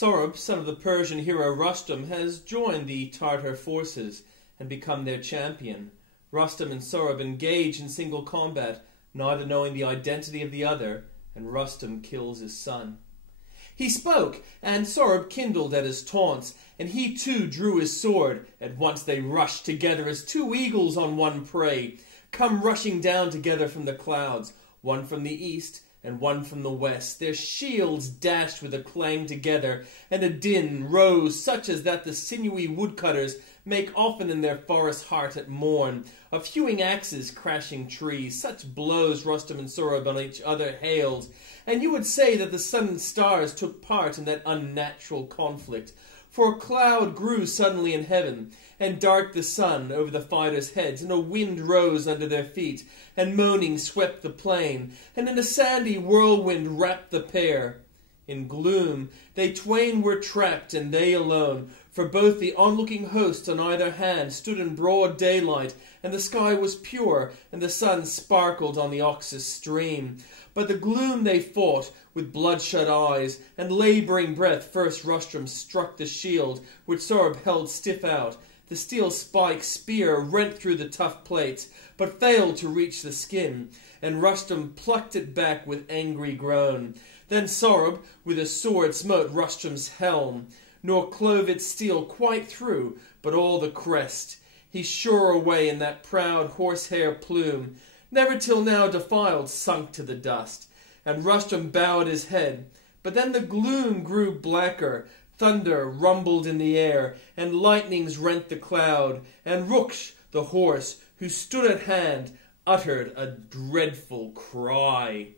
Sohrab, son of the Persian hero Rustum, has joined the Tartar forces and become their champion. Rustum and Sohrab engage in single combat, neither knowing the identity of the other, and Rustum kills his son. He spoke, and Sohrab kindled at his taunts, and he too drew his sword. At once they rushed together as two eagles on one prey, come rushing down together from the clouds, one from the east and one from the west. Their shields dashed with a clang together, and a din rose such as that the sinewy woodcutters make often in their forest heart at morn, of hewing axes crashing trees. Such blows Rustum and Sohrab on each other hailed, and you would say that the sun and stars took part in that unnatural conflict. For a cloud grew suddenly in heaven, and darked the sun over the fighters' heads, and a wind rose under their feet, and moaning swept the plain, and in a sandy whirlwind wrapped the pair. In gloom they twain were trapped, and they alone, for both the onlooking hosts on either hand stood in broad daylight, and the sky was pure, and the sun sparkled on the Oxus stream. But the gloom they fought, with bloodshot eyes, and labouring breath. First Rustum struck the shield, which Sohrab held stiff out. The steel spike spear rent through the tough plates, but failed to reach the skin, and Rustum plucked it back with angry groan. Then Sohrab with his sword smote Rustum's helm, nor clove its steel quite through, but all the crest. He shore away in that proud horsehair plume, never till now defiled, sunk to the dust. And Rustum bowed his head, but then the gloom grew blacker, thunder rumbled in the air, and lightnings rent the cloud, and Ruksh, the horse, who stood at hand, uttered a dreadful cry.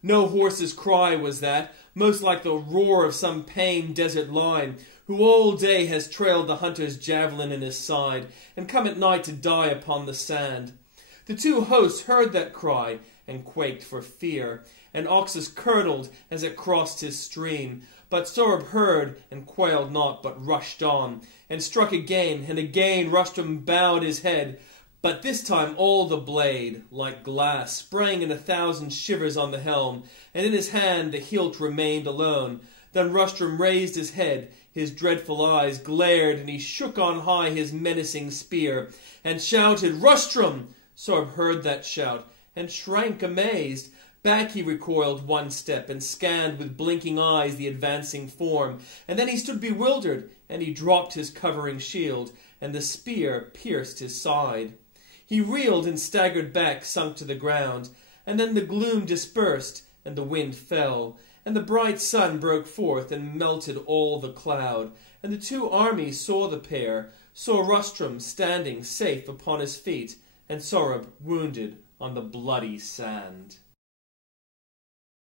No horse's cry was that, most like the roar of some pained desert lion, who all day has trailed the hunter's javelin in his side, and come at night to die upon the sand. The two hosts heard that cry, and quaked for fear, and Oxus curdled as it crossed his stream. But Sohrab heard, and quailed not, but rushed on, and struck again, and again Rustum bowed his head. But this time all the blade, like glass, sprang in 1,000 shivers on the helm, and in his hand the hilt remained alone. Then Rustum raised his head, his dreadful eyes glared, and he shook on high his menacing spear, and shouted, "Rustum!" Sohrab heard that shout, and shrank amazed. Back he recoiled one step, and scanned with blinking eyes the advancing form, and then he stood bewildered, and he dropped his covering shield, and the spear pierced his side. He reeled and staggered back, sunk to the ground, and then the gloom dispersed, and the wind fell, and the bright sun broke forth and melted all the cloud, and the two armies saw the pair, saw Rustum standing safe upon his feet, and Sohrab wounded on the bloody sand.